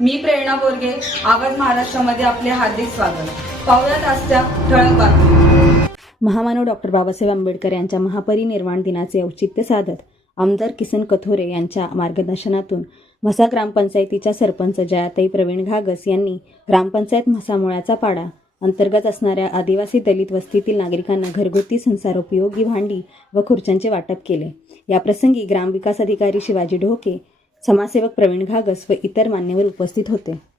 मी प्रेरणा बोरगे आवाज महाराष्ट्रामध्ये आपले हार्दिक स्वागत. पाहुयात आजच्या ठळक बातमी महामानव डॉक्टर बाबासाहेब आंबेडकर यांच्या महापरिनिर्वाण दिनाचे औचित्य साधत आमदार किसन कथोरे यांच्या मार्गदर्शनातून म्हसा ग्रामपंचायतीच्या सरपंच जयाताई प्रवीण घागस यांनी ग्रामपंचायत म्हसामुळ्याचा पाडा अंतर्गत असणाऱ्या आदिवासी दलित वस्तीतील नागरिकांना घरगुती संसारोपयोगी भांडी व खुर्च्यांचे वाटप केले. याप्रसंगी ग्रामविकास अधिकारी शिवाजी ढोके समाजसेवक प्रवीण घागस व इतर मान्यवर उपस्थित होते.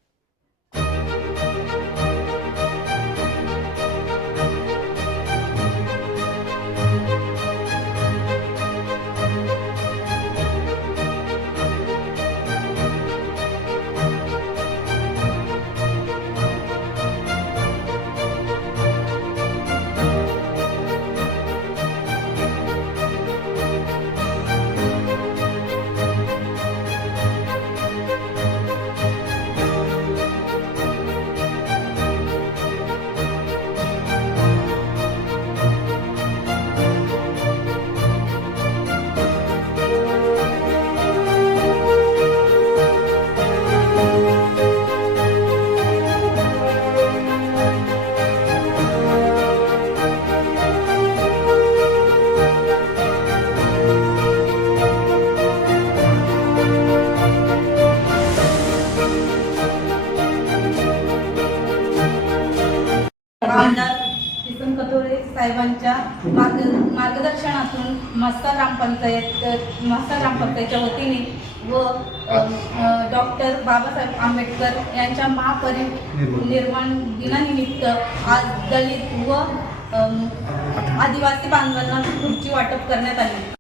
साहेबांच्या मार्ग मार्गदर्शनातून मस्ता ग्रामपंचायत मस्ता ग्रामपंचायतच्या वतीने व डॉक्टर बाबासाहेब आंबेडकर यांच्या महापरिनिर्वाण दिनानिमित्त आज दलित व आदिवासी बांधवांना खुर्ची वाटप करण्यात आली.